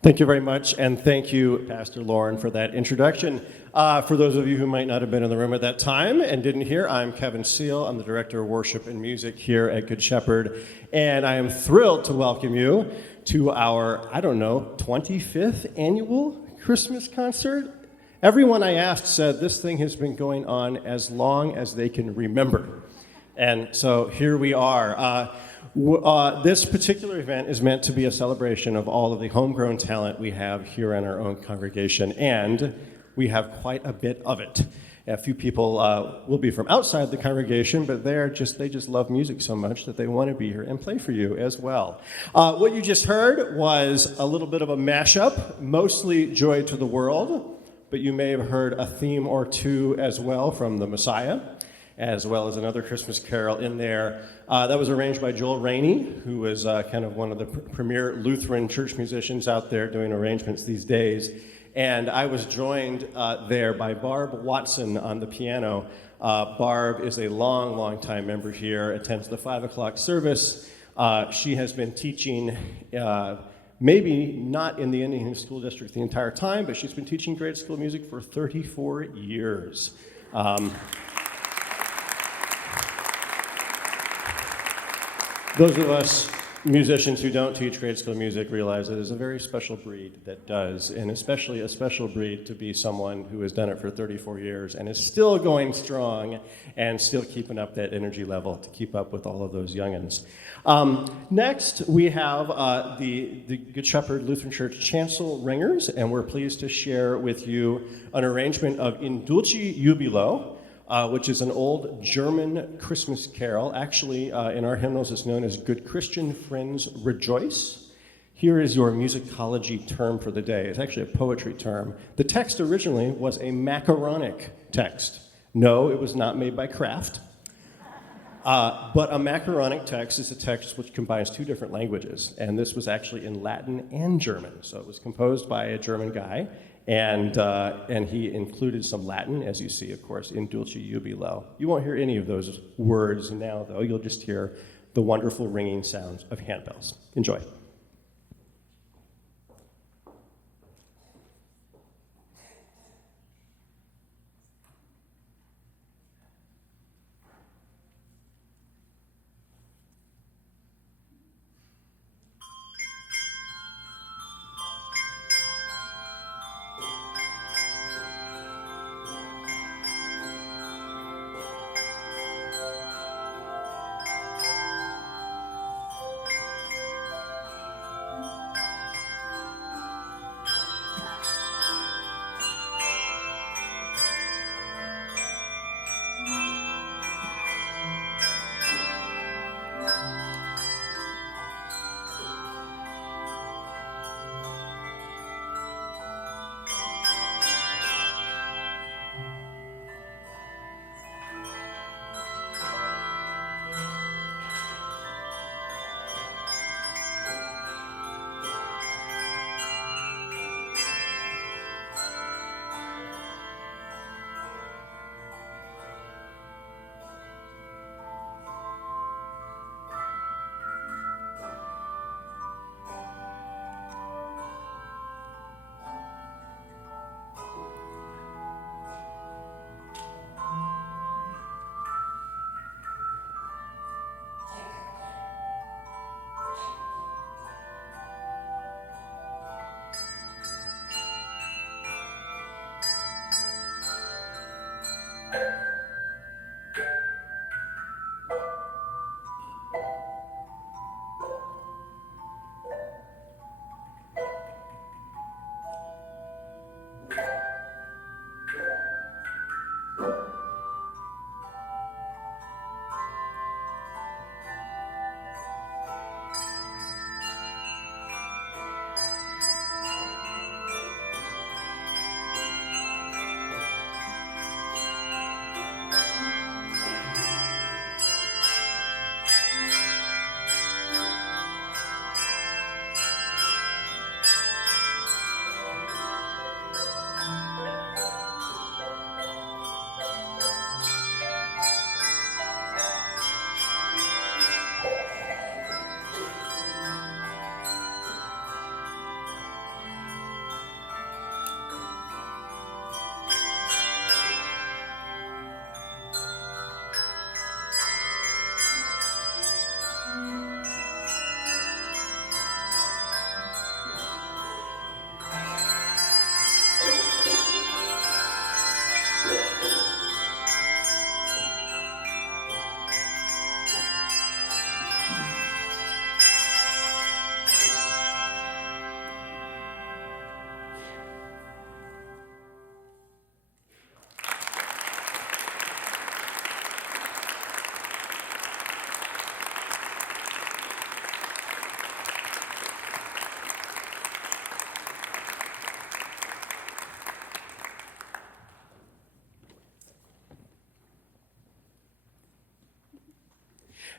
Thank you very much, and thank you, Pastor Lauren, for that introduction. For those of you who might not have been in the room at that time and didn't hear, I'm Kevin Seal. I'm the Director of Worship and Music here at Good Shepherd, and I am thrilled to welcome you to our, 25th annual Christmas concert. Everyone I asked said this thing has been going on as long as they can remember, and so here we are. This particular event is meant to be a celebration of all of the homegrown talent we have here in our own congregation, and we have quite a bit of it. A few people will be from outside the congregation, but they just love music so much that they want to be here and play for you as well. What you just heard was a little bit of a mashup, mostly Joy to the World, but you may have heard a theme or two as well from the Messiah, as well as another Christmas carol in there. That was arranged by Joel Rainey, who is kind of one of the premier Lutheran church musicians out there doing arrangements these days. And I was joined there by Barb Watson on the piano. Barb is a long time member here, attends the 5 o'clock service. She has been teaching, maybe not in the Indian School District the entire time, but she's been teaching grade school music for 34 years. Those of us musicians who don't teach grade school music realize it is a very special breed that does, and especially a special breed to be someone who has done it for 34 years and is still going strong and still keeping up that energy level to keep up with all of those youngins. Next, we have the Good Shepherd Lutheran Church Chancel Ringers, and we're pleased to share with you an arrangement of In Dulci Jubilo, which is an old German Christmas carol. Actually, in our hymnals, it's known as Good Christian Friends Rejoice. Here is your musicology term for the day. It's actually a poetry term. The text originally was a macaronic text. No, it was not made by Kraft. But a macaronic text is a text which combines two different languages, and this was actually in Latin and German. So it was composed by a German guy, and he included some Latin, as you see, of course, in Dulci Jubilo. You won't hear any of those words now, though. You'll just hear the wonderful ringing sounds of handbells. Enjoy.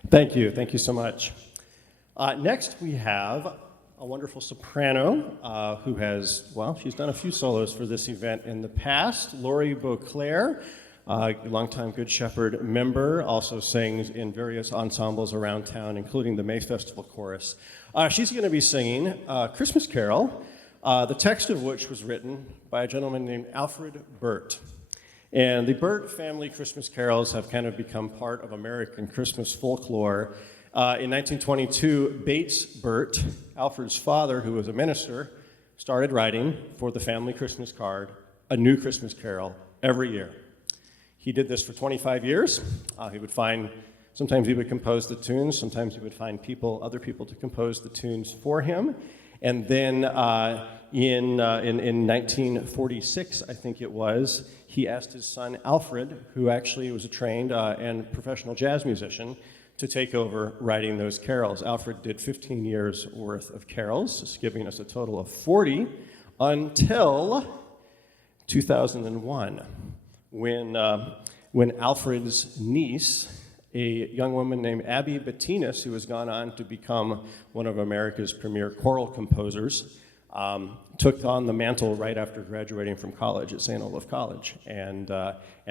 Thank you. Thank you so much. Next, we have a wonderful soprano who has, well, she's done a few solos for this event in the past. Lori Beauclair, longtime Good Shepherd member, also sings in various ensembles around town, including the May Festival Chorus. She's going to be singing a Christmas carol, the text of which was written by a gentleman named Alfred Burt. And the Burt family Christmas carols have kind of become part of American Christmas folklore. In 1922, Bates Burt, Alfred's father, who was a minister, started writing for the family Christmas card a new Christmas carol every year. He did this for 25 years. Sometimes he would compose the tunes, sometimes he would find other people to compose the tunes for him. And then in 1946, I think it was, he asked his son Alfred, who actually was a trained and professional jazz musician, to take over writing those carols. Alfred did 15 years worth of carols, giving us a total of 40 until 2001, when Alfred's niece, a young woman named Abby Bettinas, who has gone on to become one of America's premier choral composers, took on the mantle right after graduating from college at St. Olaf College and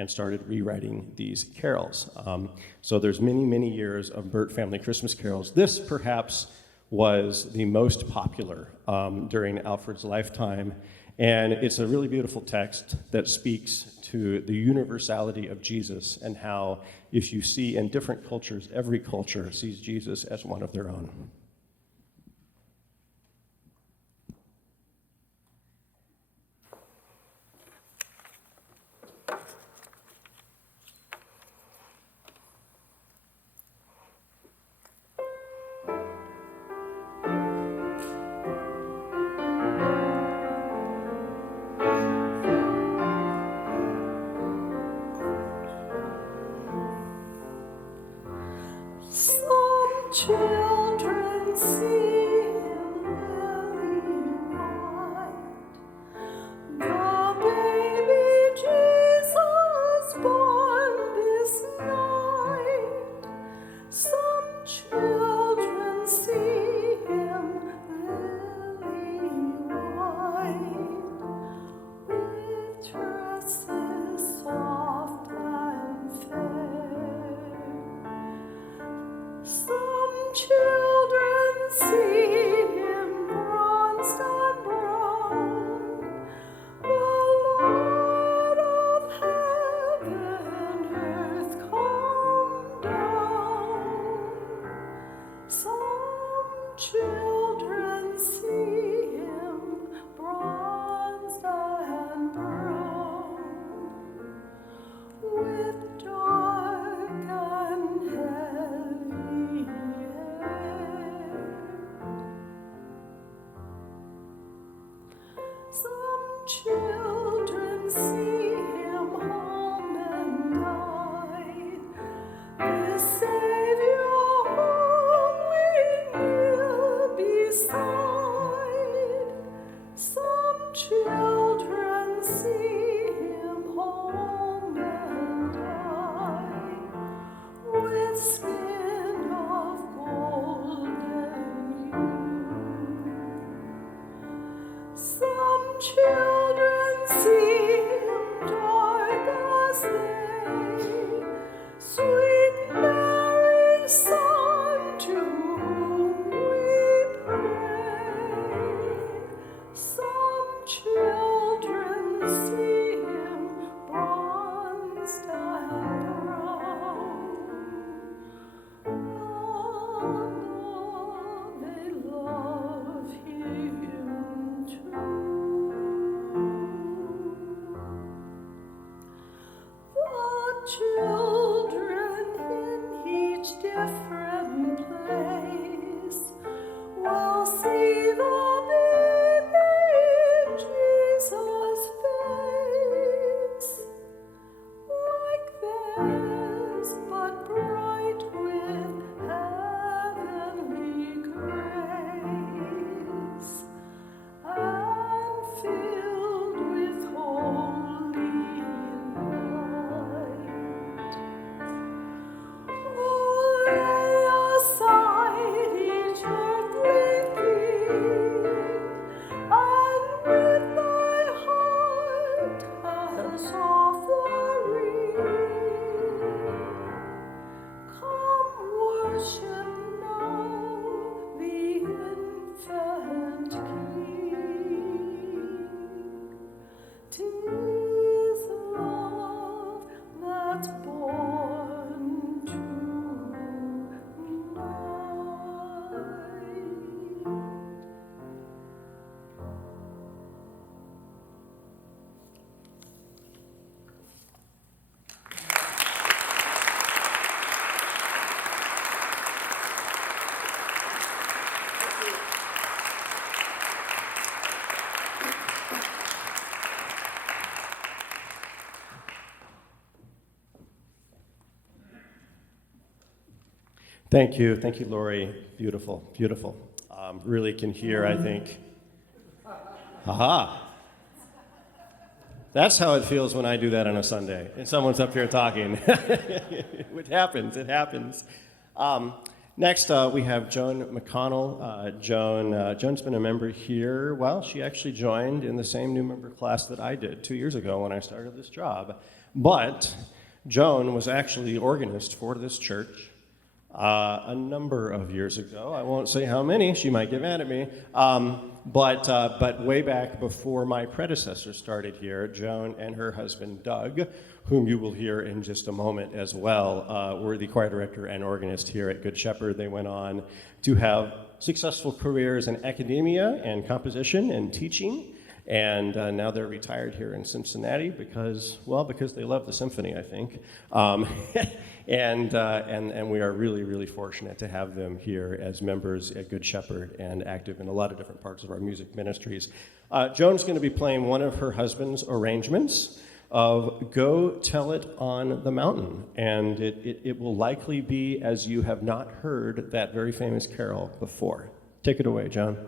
started rewriting these carols. So there's many, many years of Burt family Christmas carols. This perhaps was the most popular during Alfred's lifetime, and it's a really beautiful text that speaks to the universality of Jesus and how, if you see in different cultures, every culture sees Jesus as one of their own. Children see him lily white, the baby Jesus born this night. Some children see him lily white, with dresses soft and fair. Some children see him bronzed and brown, the Lord of heaven, earth come down. Some children see him bronzed and brown, with dark and heavy hair. Some children see him home and died, the Savior whom we kneel beside. Some children see him home and died, with skin of golden hue. Some children see him dark as day, sweet Mary's Son, to whom we pray. Some children see him bronzed and brown, although they love him too. The children in each different place will see the baby Jesus' face, like theirs, but bright with heavenly grace, and filled with holy light. Thank you, Lori. Beautiful, beautiful. Really can hear, I think. Aha! That's how it feels when I do that on a Sunday, and someone's up here talking. It happens, it happens. Next, we have Joan McConnell. Joan's been a member here. Well, she actually joined in the same new member class that I did 2 years ago when I started this job. But Joan was actually the organist for this church a number of years ago. I won't say how many, she might get mad at me. But way back before my predecessor started here, Joan and her husband Doug, whom you will hear in just a moment as well, were the choir director and organist here at Good Shepherd. They went on to have successful careers in academia and composition and teaching. And now they're retired here in Cincinnati because they love the symphony, I think. And we are really, really fortunate to have them here as members at Good Shepherd and active in a lot of different parts of our music ministries. Joan's going to be playing one of her husband's arrangements of Go Tell It on the Mountain. And it will likely be as you have not heard that very famous carol before. Take it away, Joan.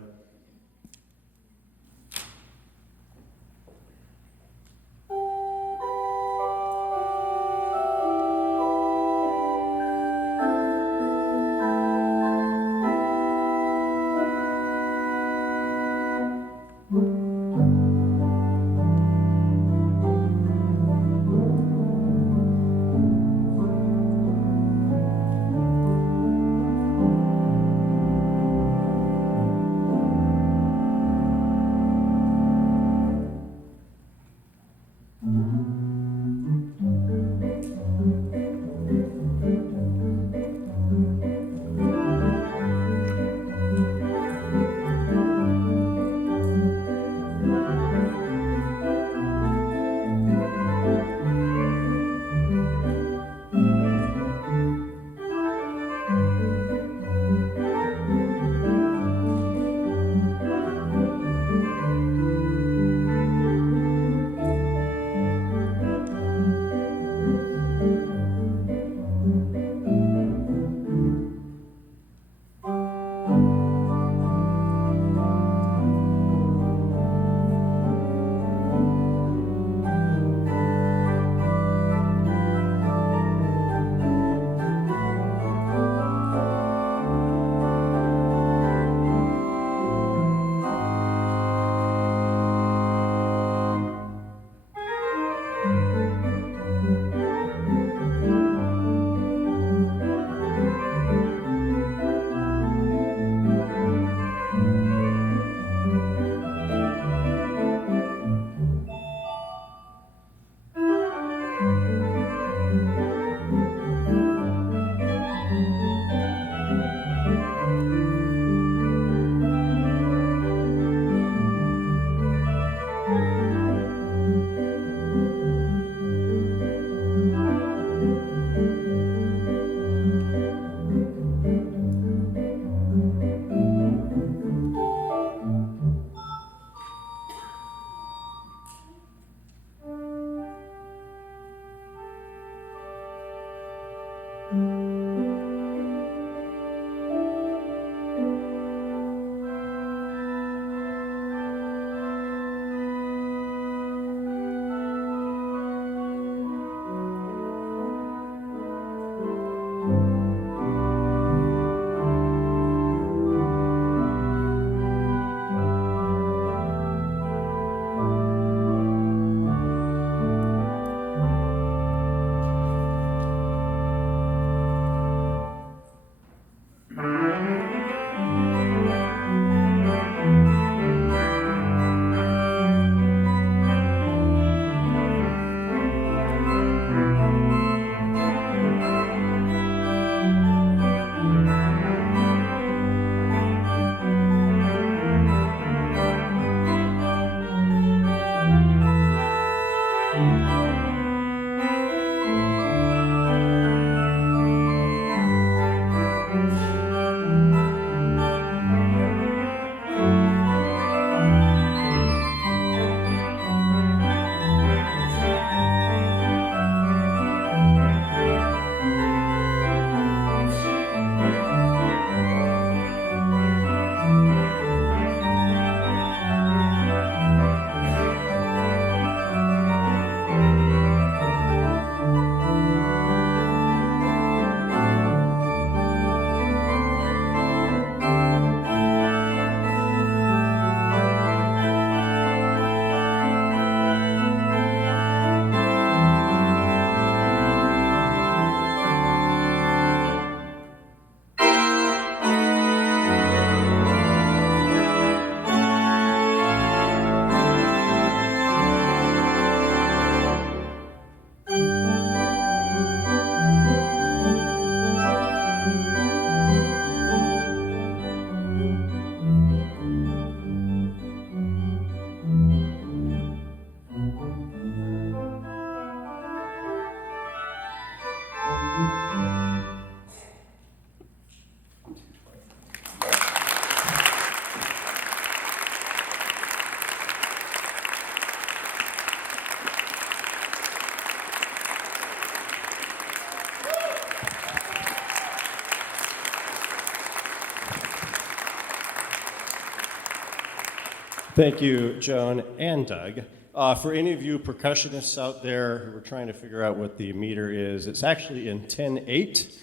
Thank you, Joan and Doug. For any of you percussionists out there who are trying to figure out what the meter is, it's actually in 10/8,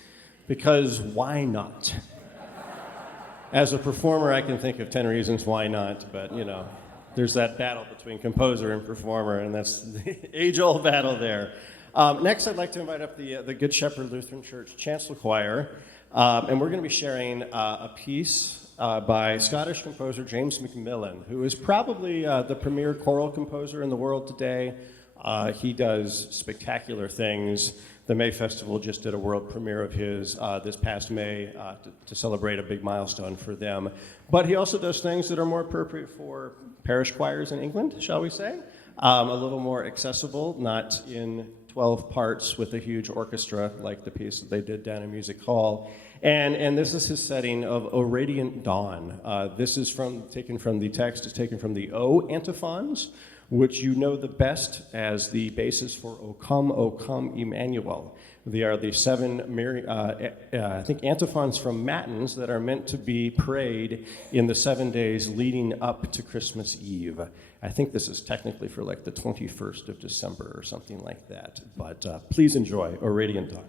because why not? As a performer, I can think of 10 reasons why not, but there's that battle between composer and performer, and that's the age-old battle there. Next, I'd like to invite up the Good Shepherd Lutheran Church Chancel Choir, and we're going to be sharing a piece by Scottish composer James Macmillan, who is probably the premier choral composer in the world today. He does spectacular things. The May Festival just did a world premiere of his this past May to celebrate a big milestone for them. But he also does things that are more appropriate for parish choirs in England, shall we say? A little more accessible, not in 12 parts with a huge orchestra like the piece that they did down in Music Hall. And this is his setting of O Radiant Dawn. This is taken from the text, is taken from the O antiphons, which you know the best as the basis for O Come, Emmanuel. They are the 7, I think, antiphons from Matins that are meant to be prayed in the 7 days leading up to Christmas Eve. I think this is technically for like the 21st of December or something like that. But please enjoy O Radiant Dawn.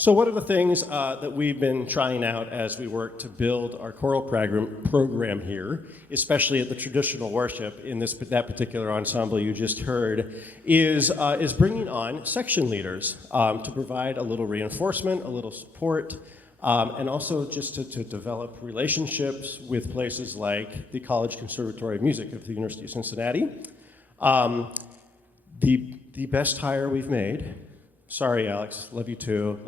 So one of the things that we've been trying out as we work to build our choral program here, especially at the traditional worship in that particular ensemble you just heard, is bringing on section leaders to provide a little reinforcement, a little support, and also just to develop relationships with places like the College Conservatory of Music of the University of Cincinnati. The best hire we've made. Sorry, Alex. Love you too.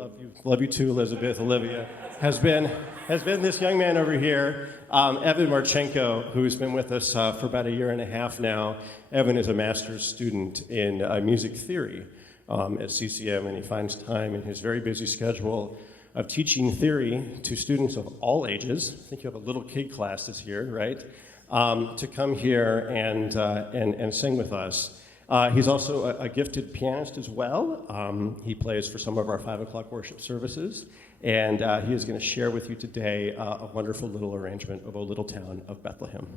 Love you too, Elizabeth. Olivia has been this young man over here, Evan Marchenko, who's been with us for about a year and a half now. Evan is a master's student in music theory at CCM, and he finds time in his very busy schedule of teaching theory to students of all ages. I think you have a little kid class this year, right? To come here and sing with us. He's also a gifted pianist as well. He plays for some of our 5 o'clock worship services, and he is going to share with you today a wonderful little arrangement of O Little Town of Bethlehem.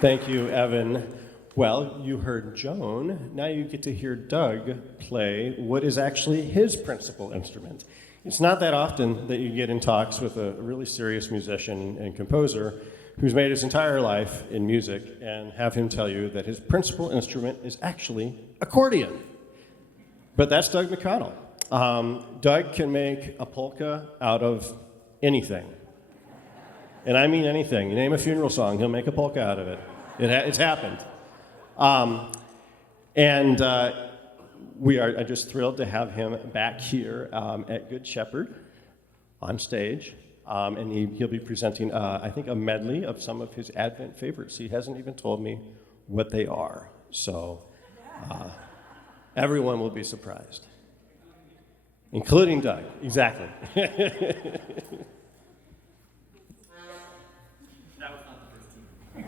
Thank you, Evan. Well, you heard Joan. Now you get to hear Doug play what is actually his principal instrument. It's not that often that you get in talks with a really serious musician and composer who's made his entire life in music and have him tell you that his principal instrument is actually accordion. But that's Doug McConnell. Doug can make a polka out of anything. And I mean anything. You name a funeral song, he'll make a polka out of it. It's happened. We are just thrilled to have him back here at Good Shepherd on stage. And he'll be presenting, I think, a medley of some of his Advent favorites. He hasn't even told me what they are. So everyone will be surprised, including Doug. Exactly. That was not the first team.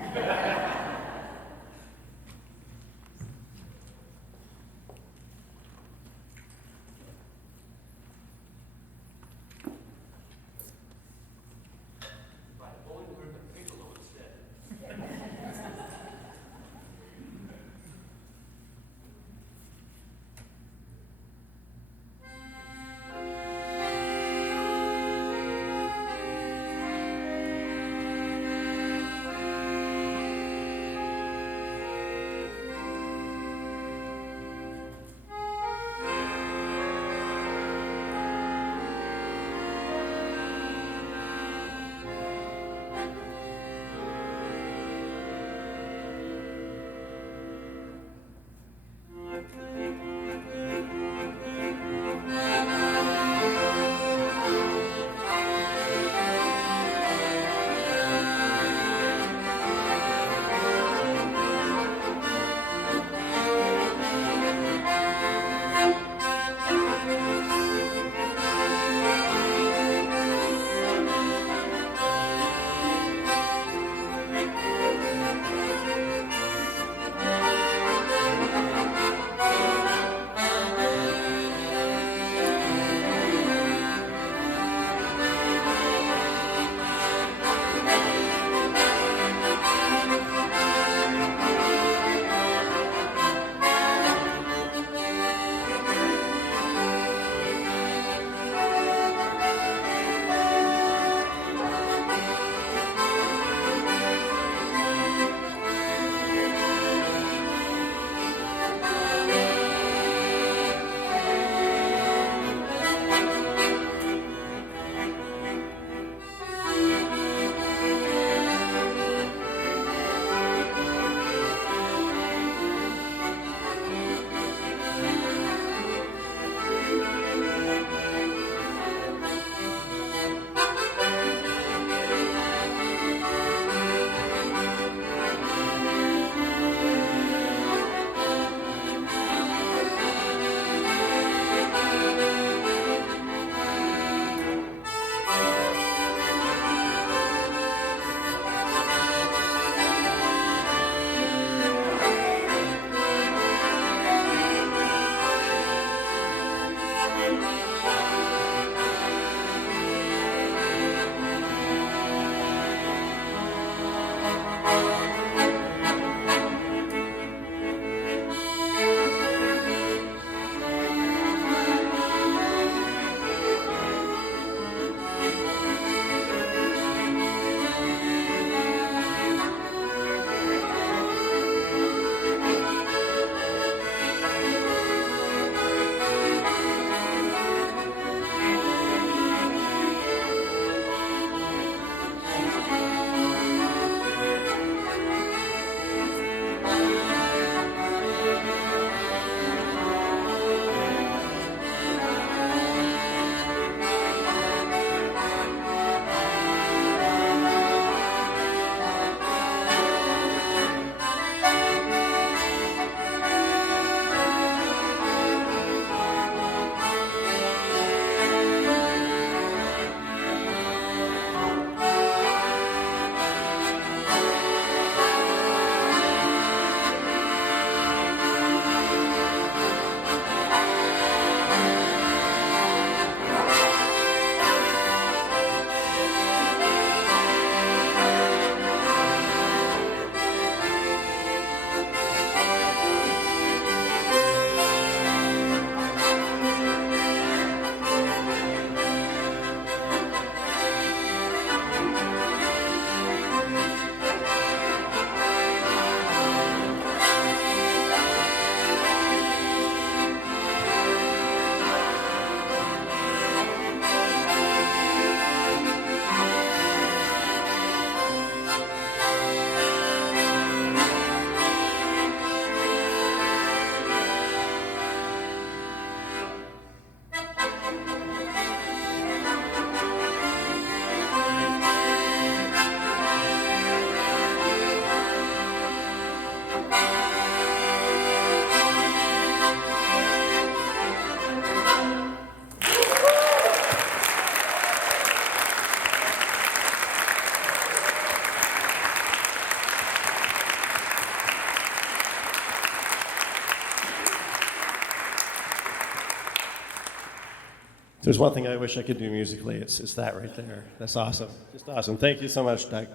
There's one thing I wish I could do musically. It's that right there. That's awesome. Just awesome. Thank you so much, Doug.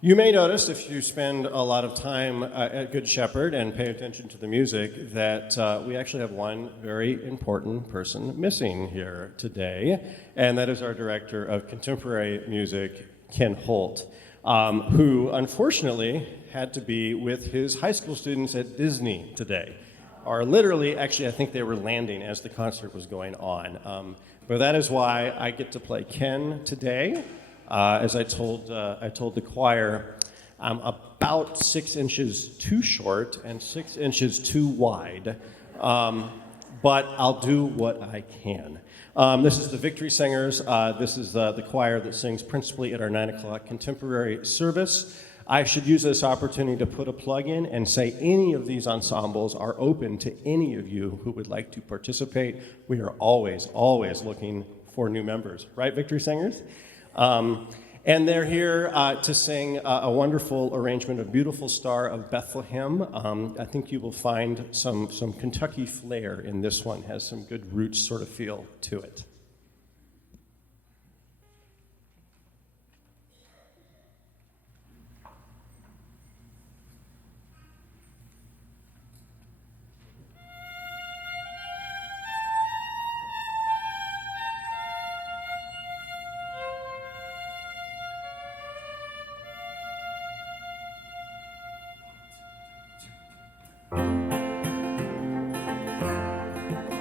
You may notice if you spend a lot of time at Good Shepherd and pay attention to the music that we actually have one very important person missing here today, and that is our director of contemporary music, Ken Holt, who unfortunately had to be with his high school students at Disney today. Or literally, actually, I think they were landing as the concert was going on. But that is why I get to play Ken today. As I told the choir, I'm about 6 inches too short and 6 inches too wide, but I'll do what I can. This is the Victory Singers. This is the choir that sings principally at our 9 o'clock contemporary service. I should use this opportunity to put a plug in and say any of these ensembles are open to any of you who would like to participate. We are always, always looking for new members. Right, Victory Singers? And they're here to sing a wonderful arrangement of Beautiful Star of Bethlehem. I think you will find some Kentucky flair in this one. Has some good roots sort of feel to it.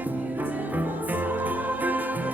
Beautiful star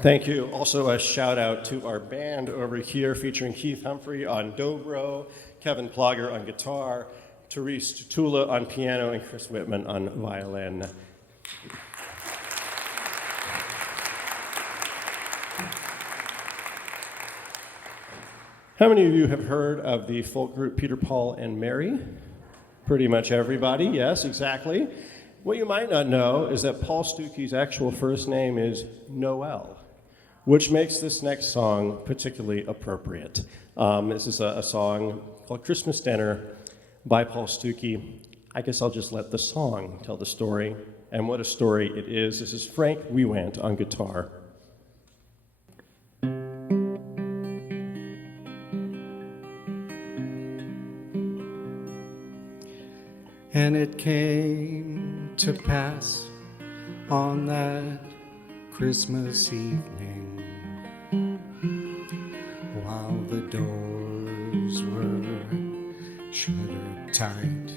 Thank you. Also, a shout out to our band over here featuring Keith Humphrey on dobro, Kevin Plogger on guitar, Therese Tutula on piano, and Chris Whitman on violin. How many of you have heard of the folk group Peter, Paul, and Mary? Pretty much everybody, yes, exactly. What you might not know is that Paul Stuckey's actual first name is Noel, which makes this next song particularly appropriate. This is a song called Christmas Dinner by Paul Stuckey. I guess I'll just let the song tell the story, and what a story it is. This is Frank Wewant on guitar. And it came to pass on that Christmas evening, while the doors were shuttered tight,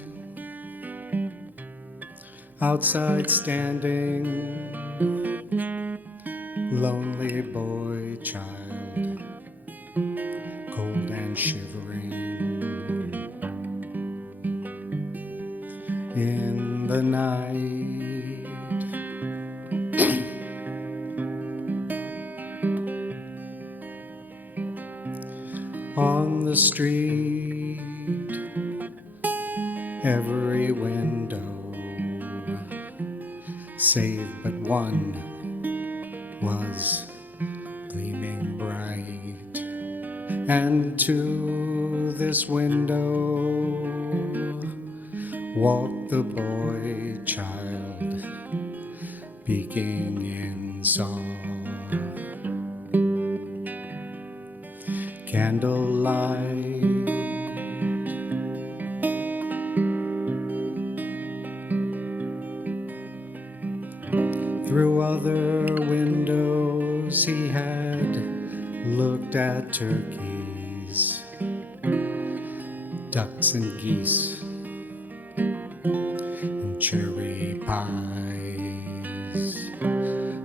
outside standing, lonely boy child, cold and shivering, in the night. On the street, every window, save but one, was gleaming bright, and to this window walked the boy child, peeking in song. Candlelight, through other windows he had looked at turkeys, ducks and geese, and cherry pies,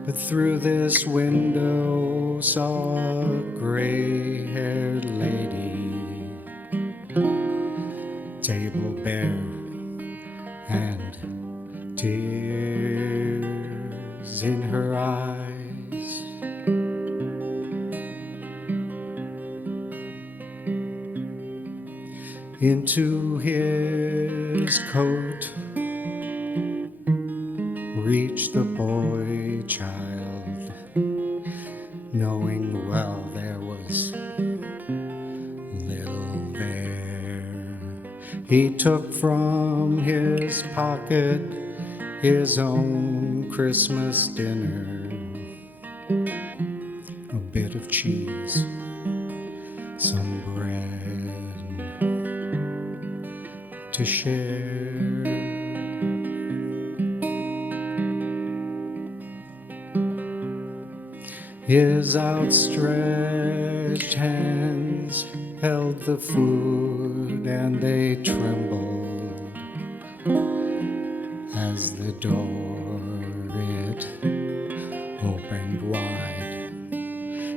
but through this window saw a gray-haired lady, table bare and tears in her eyes. Into his coat reached the boy child, knowing well there was little there. He took from his pocket his own Christmas dinner, a bit of cheese, some bread to share. His outstretched hands held the food, and they trembled as the door it opened wide.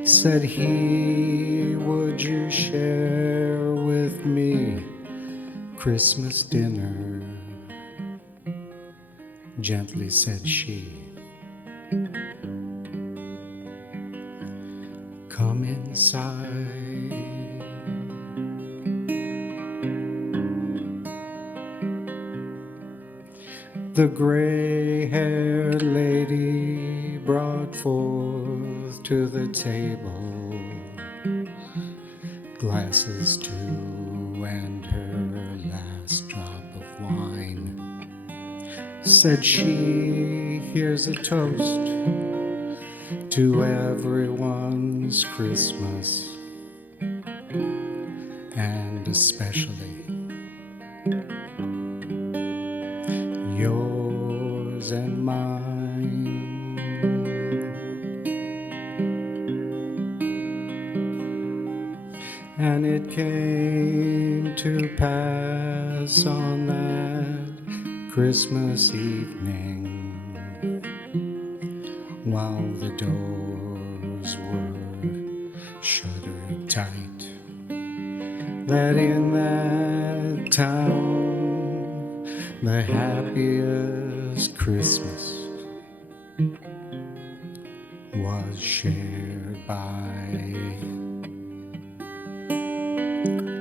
Said he, "Would you share with me Christmas dinner?" Gently said she, "Come inside." The gray-haired lady brought forth to the table glasses too, and her last drop of wine. Said she, "Here's a toast to everyone's Christmas, and especially yours and mine." And it came to pass on that Christmas evening, while the door doors were shuttered tight, that in that town the happiest Christmas was shared by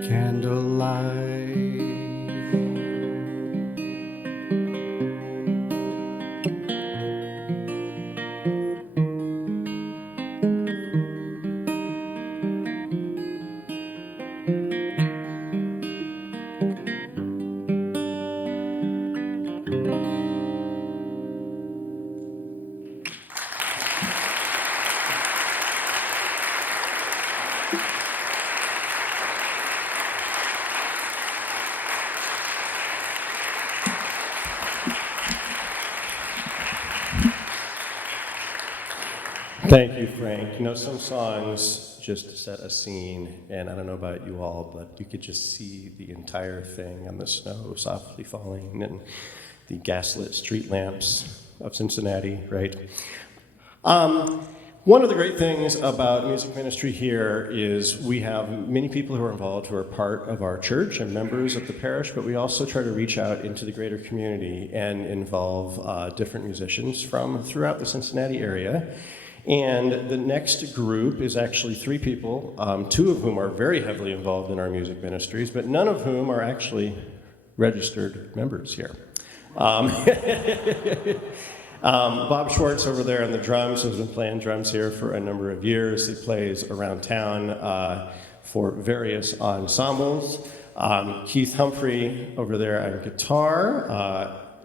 candlelight. Thank you, Frank. You know, some songs just set a scene, and I don't know about you all, but you could just see the entire thing on the snow softly falling and the gaslit street lamps of Cincinnati, right? One of the great things about music ministry here is we have many people who are involved who are part of our church and members of the parish, but we also try to reach out into the greater community and involve different musicians from throughout the Cincinnati area. And the next group is actually three people, two of whom are very heavily involved in our music ministries, but none of whom are actually registered members here. Bob Schwartz over there on the drums has been playing drums here for a number of years. He plays around town for various ensembles. Keith Humphrey over there on guitar.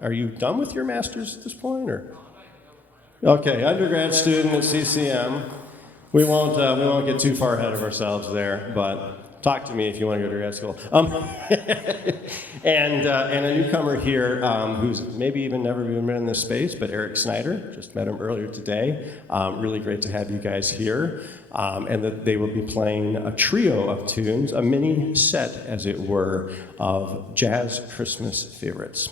Are you done with your master's at this point, or? Okay, undergrad student at CCM. We won't get too far ahead of ourselves there, but talk to me if you want to go to grad school. And a newcomer here who's maybe even never even been in this space, but Eric Snyder. Just met him earlier today. Really great to have you guys here. And that they will be playing a trio of tunes, a mini set, as it were, of jazz Christmas favorites.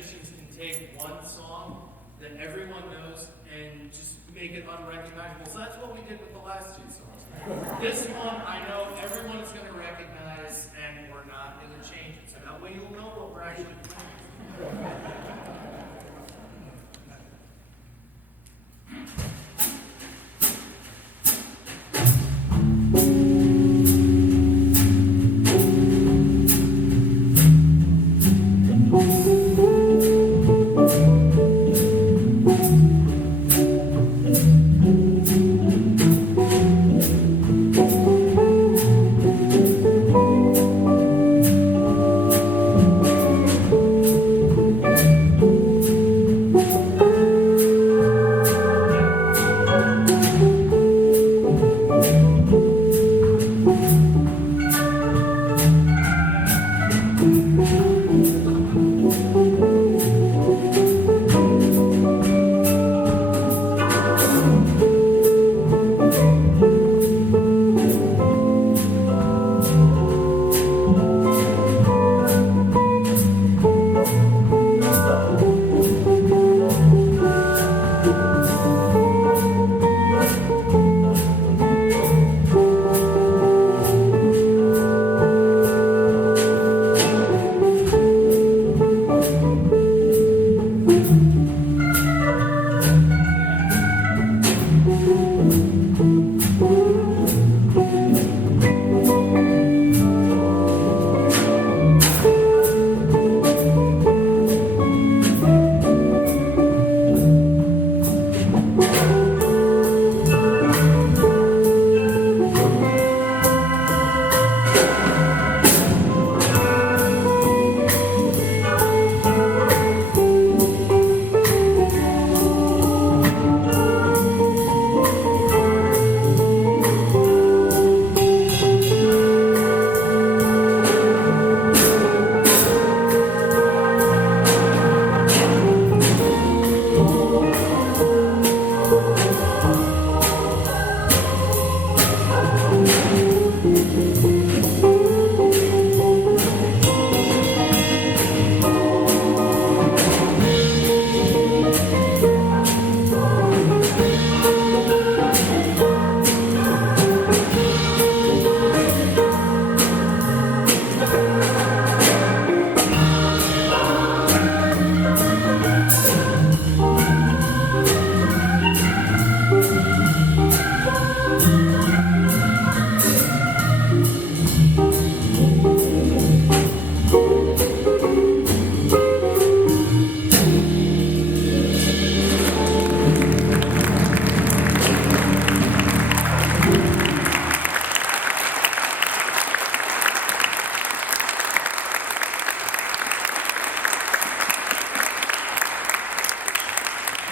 musicians can take one song that everyone knows and just make it unrecognizable. So that's what we did with the last two songs. This one, I know everyone is going to recognize, and we're not going to change it. So that way you'll know what we're actually playing.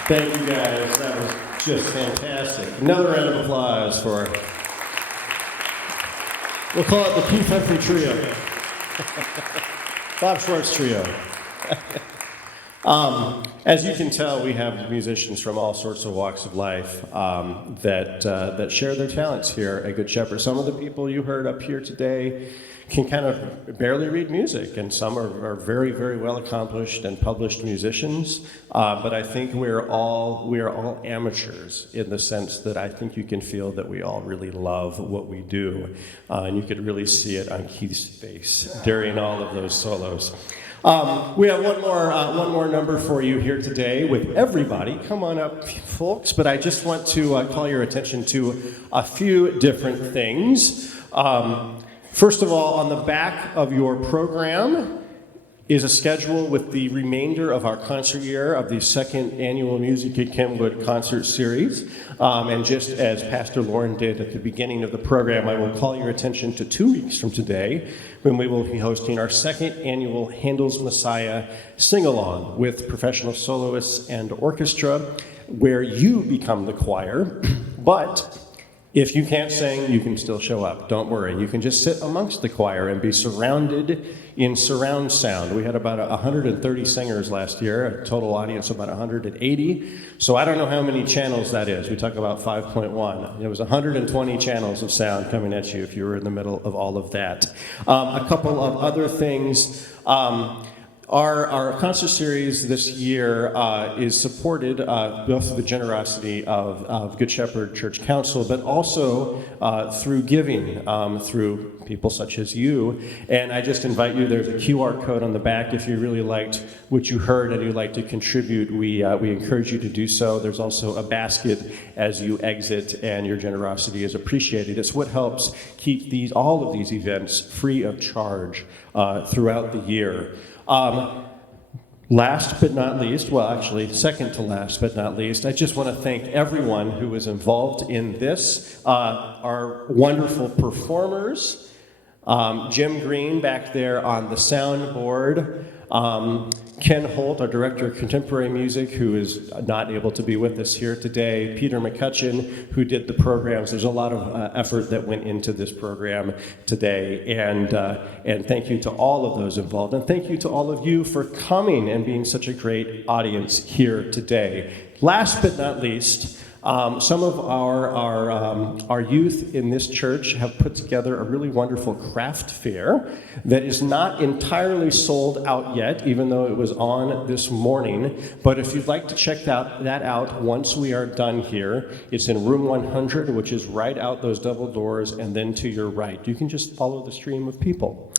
Thank you guys, that was just fantastic. Another round of applause for, we'll call it the Keith Humphrey Trio. Bob Schwartz Trio. As you can tell, we have musicians from all sorts of walks of life that share their talents here at Good Shepherd. Some of the people you heard up here today can kind of barely read music, and some are very, very well accomplished and published musicians. But I think we are all amateurs in the sense that I think you can feel that we all really love what we do, and you could really see it on Keith's face during all of those solos. We have one more number for you here today with everybody. Come on up, folks. But I just want to call your attention to a few different things. First of all, on the back of your program is a schedule with the remainder of our concert year of the second annual Music at Kenwood concert series. And just as Pastor Lauren did at the beginning of the program, I will call your attention to 2 weeks from today when we will be hosting our second annual Handel's Messiah sing-along with professional soloists and orchestra, where you become the choir. But if you can't sing, you can still show up. Don't worry. You can just sit amongst the choir and be surrounded in surround sound. We had about 130 singers last year, a total audience of about 180. So I don't know how many channels that is. We talk about 5.1. It was 120 channels of sound coming at you if you were in the middle of all of that. A couple of other things. Our concert series this year is supported both through the generosity of Good Shepherd Church Council, but also through giving, through people such as you. And I just invite you, there's a QR code on the back. If you really liked what you heard and you'd like to contribute, we encourage you to do so. There's also a basket as you exit, and your generosity is appreciated. It's what helps keep all of these events free of charge throughout the year. Last but not least, well, actually, second to last but not least, I just want to thank everyone who was involved in this. Our wonderful performers, Jim Green back there on the soundboard, Ken Holt, our director of contemporary music, who is not able to be with us here today, Peter McCutcheon, who did the programs. There's a lot of effort that went into this program today, and thank you to all of those involved, and thank you to all of you for coming and being such a great audience here today. Last but not least, some of our youth in this church have put together a really wonderful craft fair that is not entirely sold out yet, even though it was on this morning. But if you'd like to check that out once we are done here, it's in room 100, which is right out those double doors, and then to your right. You can just follow the stream of people.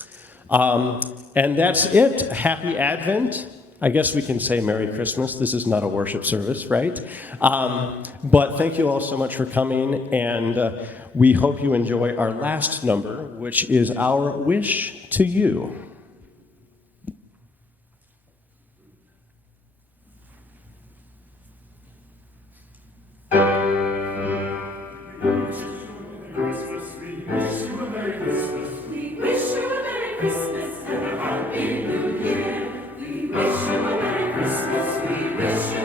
And that's it. Happy Advent. I guess we can say Merry Christmas. This is not a worship service, right? But thank you all so much for coming, and we hope you enjoy our last number, which is Our Wish to You. Christmas and a Happy New Year. We wish you a Merry Christmas. We wish you